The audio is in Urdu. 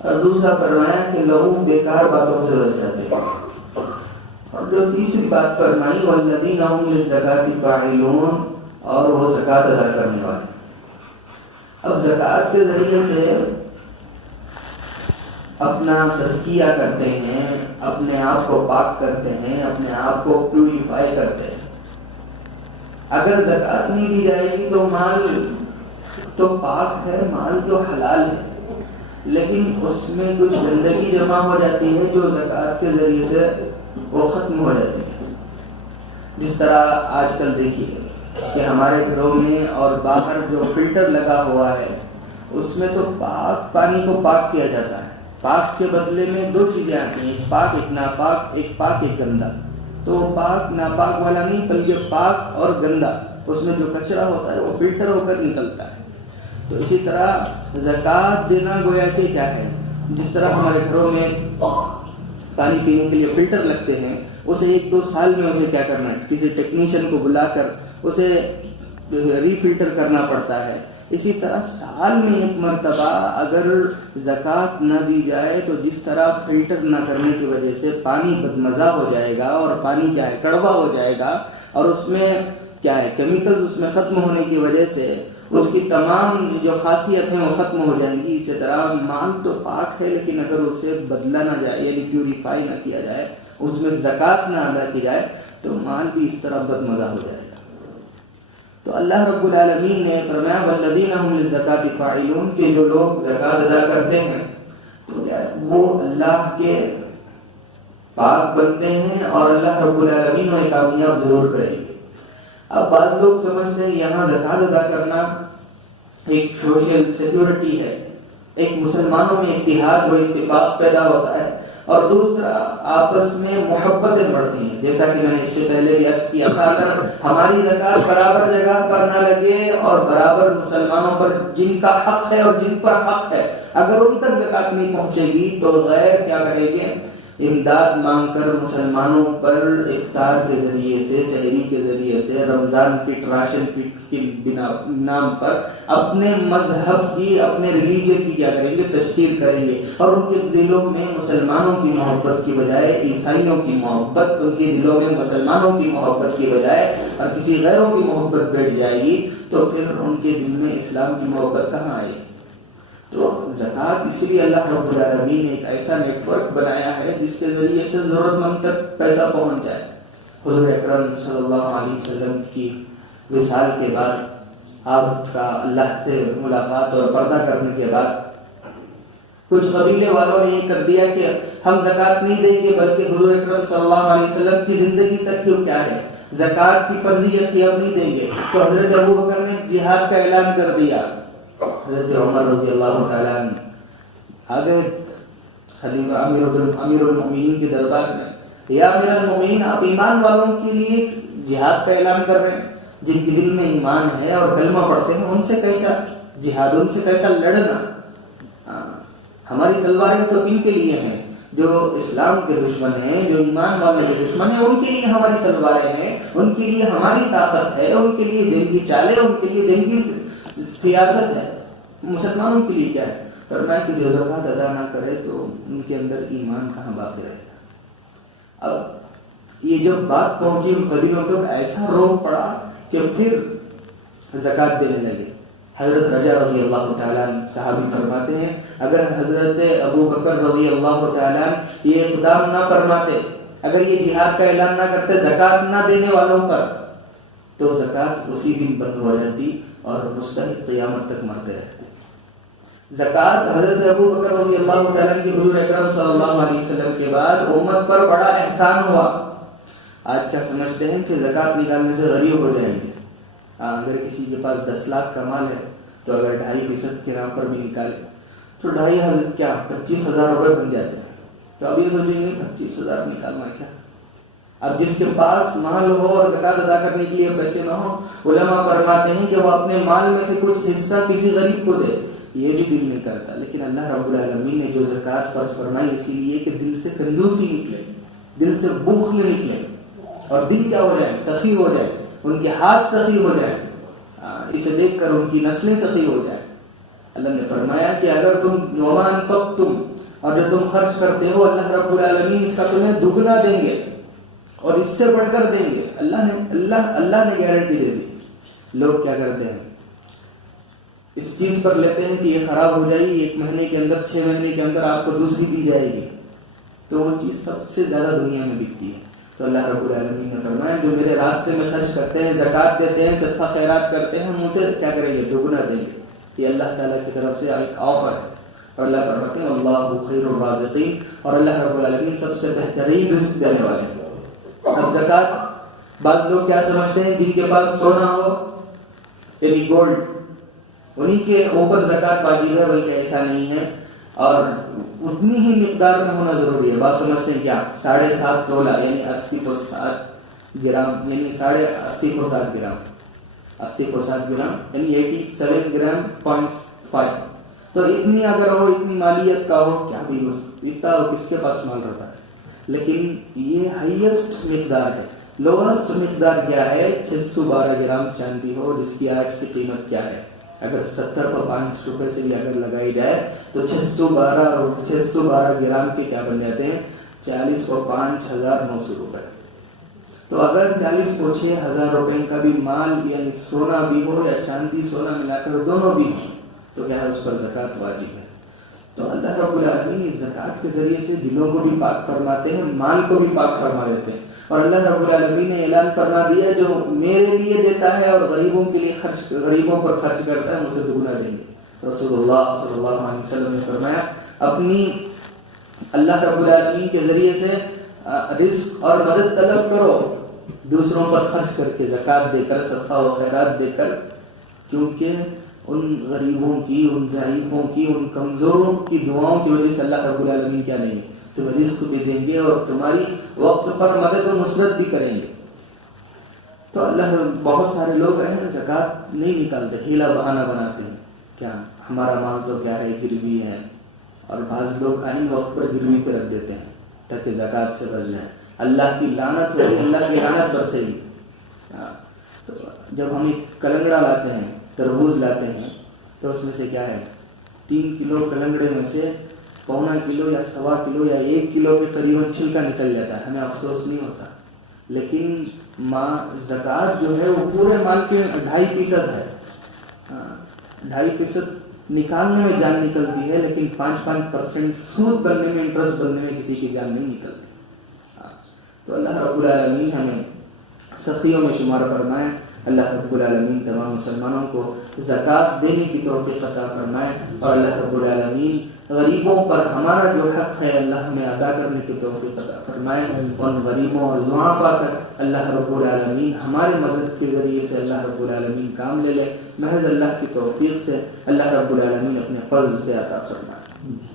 اور دوسرا فرمایا کہ لوگ بیکار باتوں سے بچ جاتے ہیں. اور جو تیسری بات فرمائی والذین هم للزکاۃ فاعلون، اور وہ زکوٰۃ ادا کرنے والے. اب زکوٰۃ کے ذریعے سے اپنا تزکیہ کرتے ہیں، اپنے آپ کو پاک کرتے ہیں، اپنے آپ کو پیوریفائی کرتے ہیں. اگر زکوٰۃ نہیں دی جائے گی تو مال تو پاک ہے، مال تو حلال ہے، لیکن اس میں کچھ گندگی جمع ہو جاتی ہے جو زکوٰۃ کے ذریعے سے وہ ختم ہو جاتی ہے. جس طرح آج کل دیکھیے کہ ہمارے گھروں میں اور باہر جو فلٹر لگا ہوا ہے اس میں تو پاک پانی کو پاک کیا جاتا ہے. پاک کے بدلے میں دو چیزیں آتی ہیں، ایک پاک ایک ناپاک، ایک پاک ایک گندا. تو پاک ناپاک والا نہیں بلکہ پاک اور گندا، اس میں جو کچرا ہوتا ہے وہ فلٹر ہو کر نکلتا ہے. تو اسی طرح زکوٰۃ دینا گویا کہ کیا ہے، جس طرح ہمارے گھروں میں پانی پینے کے لیے فلٹر لگتے ہیں، اسے 1-2 سال میں اسے کیا کرنا ہے، کسی ٹیکنیشین کو بلا کر اسے ری فلٹر کرنا پڑتا ہے. اسی طرح سال میں 1 مرتبہ اگر زکوٰۃ نہ دی جائے تو جس طرح فلٹر نہ کرنے کی وجہ سے پانی بدمزہ ہو جائے گا اور پانی کیا ہے کڑوا ہو جائے گا اور اس میں کیا ہے کیمیکلز اس میں ختم ہونے کی وجہ سے اس کی تمام جو خاصیت ہیں وہ ختم ہو جائیں گی. اسی طرح مال تو پاک ہے لیکن اگر اسے بدلا نہ جائے یعنی پیوریفائی نہ کیا جائے، اس میں زکوٰۃ نہ ادا کی جائے تو مال بھی اس طرح بدمزہ ہو جائے گا. تو اللہ رب العالمین نے فرمایا والذین هم للزکاۃ فاعلون، کہ جو لوگ زکوٰۃ ادا کرتے ہیں تو وہ اللہ کے پاک بنتے ہیں اور اللہ رب العالمین انہیں کامیاب ضرور کریں گے. اب بعض لوگ سمجھتے ہیں یہاں زکوٰۃ ادا کرنا ایک سوشل سیکورٹی ہے، ایک مسلمانوں میں اتحاد و اتفاق پیدا ہوتا ہے، اور دوسرا آپس میں محبتیں بڑھتی ہیں. جیسا کہ میں نے اس سے پہلے بھی عرض کیا تھا، اگر ہماری زکوٰۃ برابر جگہ پر نہ لگے اور برابر مسلمانوں پر جن کا حق ہے اور جن پر حق ہے اگر ان تک زکوٰۃ نہیں پہنچے گی تو غیر کیا کریں گے، امداد مانگ کر مسلمانوں پر افطار کے ذریعے سے، سحری کے ذریعے سے، رمضان کٹ، راشن کٹ کے نام پر اپنے مذہب کی، اپنے ریلیجن کی کیا کریں گے، تشکیل کریں گے. اور ان کے دلوں میں مسلمانوں کی محبت کی بجائے عیسائیوں کی محبت، ان کے دلوں میں مسلمانوں کی محبت کی بجائے اور کسی غیروں کی محبت بیٹھ جائے گی تو پھر ان کے دل میں اسلام کی محبت کہاں آئے گی. تو زکوٰۃ اس لیے اللہ رب العالمین نے ایک ایسا نیٹ ورک بنایا ہے جس کے ذریعے سے ضرورت مند تک پیسہ پہنچ جائے. حضور اکرم صلی اللہ علیہ وسلم کی وصال کے بعد، آپ کا اللہ سے ملاقات اور پردہ کرنے کے بعد کچھ قبیلے والوں نے یہ کر دیا کہ ہم زکوٰۃ نہیں دیں گے بلکہ حضور اکرم صلی اللہ علیہ وسلم کی زندگی تک کیوں کیا ہے زکوٰۃ کی فرضیت کی ہم نہیں دیں گے. تو حضرت ابوبکر نے جہاد کا اعلان کر دیا. حضرت عمر رضی اللہ تعالیٰ عنہ آگے خلیفہ امیر المؤمنین کے دربار میں، یا امیر المؤمنین آپ ایمان والوں کے لیے جہاد کا اعلان کر رہے ہیں، جن کے دل میں ایمان ہے اور کلمہ پڑھتے ہیں ان سے کیسا جہاد، ان سے کیسا لڑنا. ہماری تلواریں تو ان کے لیے ہیں جو اسلام کے دشمن ہیں، جو ایمان والوں کے دشمن ہیں، ان کے لیے ہماری تلواریں ہیں، ان کے لیے ہماری طاقت ہے، ان کے لیے جنگی چالیں، ان کے لیے جنگی سیاست ہے. مسلمانوں کے لیے کیا ہے؟ فرمایا کہ جو زکوٰۃ ادا نہ کرے تو ان کے اندر ایمان کہاں باقی رہے گا. اب یہ جب بات پہنچی ان قبیلوں کو ایسا روک پڑا کہ پھر زکوٰۃ دینے لگے. حضرت رجا رضی اللہ تعالیٰ صحابی فرماتے ہیں اگر حضرت ابو بکر رضی اللہ تعالیٰ یہ اقدام نہ فرماتے، اگر یہ جہاد کا اعلان نہ کرتے زکوٰۃ نہ دینے والوں پر، تو زکوٰۃ اسی دن بند ہو جاتی اور مستحق قیامت تک مرتے رہتے. زکوٰۃ حضرت ابو بکر رضی اللہ تعالیٰ کی حضور اکرم صلی اللہ علیہ وسلم کے بعد امت پر بڑا احسان ہوا. آج کیا سمجھتے ہیں کہ زکوٰۃ نکالنے سے غریب ہو جائیں گے. اگر کسی کے پاس 10 لاکھ کا مال ہے تو اگر 2.5% کے نام پر بھی نکالے تو 2.5 کیا 25,000 روپے بن جاتے ہیں. تو اب یہ سمجھیں گے 25,000 نکالنا کیا. اب جس کے پاس مال ہو اور زکوٰۃ ادا کرنے کے لیے پیسے نہ ہو، علماء فرماتے ہیں کہ وہ اپنے مال میں سے کچھ حصہ کسی غریب کو دے، یہ بھی دل نہیں کرتا. لیکن اللہ رب العالمین نے جو زکوٰۃ فرض فرمائی اسی لیے کہ دل سے کنجوسی نکلے، دل سے بخل نکلے اور دل کیا ہو جائے، سخی ہو جائے، ان کے ہاتھ سخی ہو جائے، اسے دیکھ کر ان کی نسلیں سخی ہو جائے. اللہ نے فرمایا کہ اگر تم وما انفقتم اور جو تم خرچ کرتے ہو اللہ رب العالمین اس کا تمہیں دگنا دیں گے اور اس سے بڑھ کر دیں گے. اللہ نے گارنٹی دے دی. لوگ کیا کرتے ہیں, اس چیز پر لیتے ہیں کہ یہ خراب ہو جائے گی, 1 مہینے کے اندر 6 مہینے کے اندر آپ کو دوسری دی جائے گی, تو وہ چیز سب سے زیادہ دنیا میں بکتی ہے. تو اللہ رب العالمین نے فرمایا جو میرے راستے میں خرچ کرتے ہیں, زکوٰۃ دیتے ہیں, صدقہ خیرات کرتے ہیں, ہم اسے کیا کریں گے, دگنا دیں گے. یہ اللہ تعالیٰ کی طرف سے ایک آفر ہے. اور اللہ فرماتے ہیں اللہ خیر الرازقین, اور اللہ رب العالمین سب سے بہترین رزق دینے والے ہیں. اب زکوٰۃ, بعض لوگ کیا سمجھتے ہیں, جن کے پاس سونا ہو یعنی گولڈ, انہی کے اوپر زکوٰۃ واجب ہے, بلکہ ایسا نہیں ہے, اور اتنی ہی مقدار میں ہونا ضروری ہے. بات سمجھتے ہیں کیا, 7.5 تولہ یعنی 80 کو 7 گرام, یعنی 80 کو 7 گرام, 80 کو 7 گرام یعنی 87 گرام 0.5. تو اتنی اگر ہو, اتنی مالیت کا ہو, کیا بھی اتنا ہو, کس کے پاس مال رہتا ہے. لیکن یہ ہائیسٹ مقدار ہے. لوئسٹ مقدار کیا ہے, 612 گرام چاندی ہو, جس کی آج کی قیمت کیا ہے, اگر 70 کو 5 روپے سے بھی اگر لگائی جائے تو 612 گرام کے کیا بن جاتے ہیں, 40 کو 5 1900 روپے. تو اگر 40 کو 6000 روپے کا بھی مال یعنی سونا بھی ہو یا چاندی سونا ملا کر دونوں بھی ہوں, تو کیا ہے اس پر زکوٰۃ واجب ہے. تو اللہ رب العالمین اس زکوٰۃ کے ذریعے سے دلوں کو بھی پاک فرماتے ہیں, مال کو بھی پاک فرما دیتے ہیں. اور اللہ رب العالمین نے اعلان فرما دیا جو میرے لیے دیتا ہے اور غریبوں کے لیے غریبوں پر خرچ کرتا ہے, مجھے دگنا دیں گے. رسول اللہ صلی اللہ علیہ وسلم نے فرمایا اپنی اللہ رب العالمین کے ذریعے سے رزق اور مدد طلب کرو, دوسروں پر خرچ کر کے, زکوٰۃ دے کر, صدقہ و خیرات دے کر, کیونکہ ان غریبوں کی, ان ضعیفوں کی, ان کمزوروں کی دعاؤں کی وجہ سے اللہ رب العالمین کیا نہیں, تمہیں رزق بھی دیں گے اور تمہاری وقت پر مدد و نصرت بھی کریں گے. تو اللہ, بہت سارے لوگ ہیں زکوٰۃ نہیں نکالتے, ہیلا بہانہ بناتے ہیں, کیا ہمارا مال تو کیا ہے, گروی ہے, اور بعض لوگ عین وقت پر گروی پہ رکھ دیتے ہیں تاکہ زکوٰۃ سے بچ جائیں. اللہ کی لعنت ہوگی, اللہ کی لعنت برسے گی. تو جب ہم ایک کلنگڑا لاتے ہیں, تربوز لاتے ہیں, تو اس میں سے کیا ہے, 3 کلو کلنگڑے میں سے 1.25 کلو یا 1.25 کلو یا 1 کلو کے قریباً چھلکا نکل جاتا ہے, ہمیں افسوس نہیں ہوتا. لیکن زکوٰۃ جو ہے وہ پورے مال کے 2.5% ہے. 2.5% نکالنے میں جان نکلتی ہے, لیکن 5% سود بننے میں, انٹرسٹ بننے میں کسی کی جان نہیں نکلتی. تو اللہ رب العالمین ہمیں سخیوں میں شمار فرمائے. اللہ رب العالمین تمام مسلمانوں کو زکوٰۃ دینے کی توفیق عطا فرمائے, اور اللہ رب العالمین غریبوں پر ہمارا جو حق ہے اللہ ہمیں ادا کرنے کی توفیق عطا فرمائے. ان غریبوں اور ضعفاء تک اللہ رب العالمین ہمارے مدد کے ذریعے سے اللہ رب العالمین کام لے لے, محض اللہ کی توفیق سے اللہ رب العالمین اپنے فضل سے عطا فرمائے.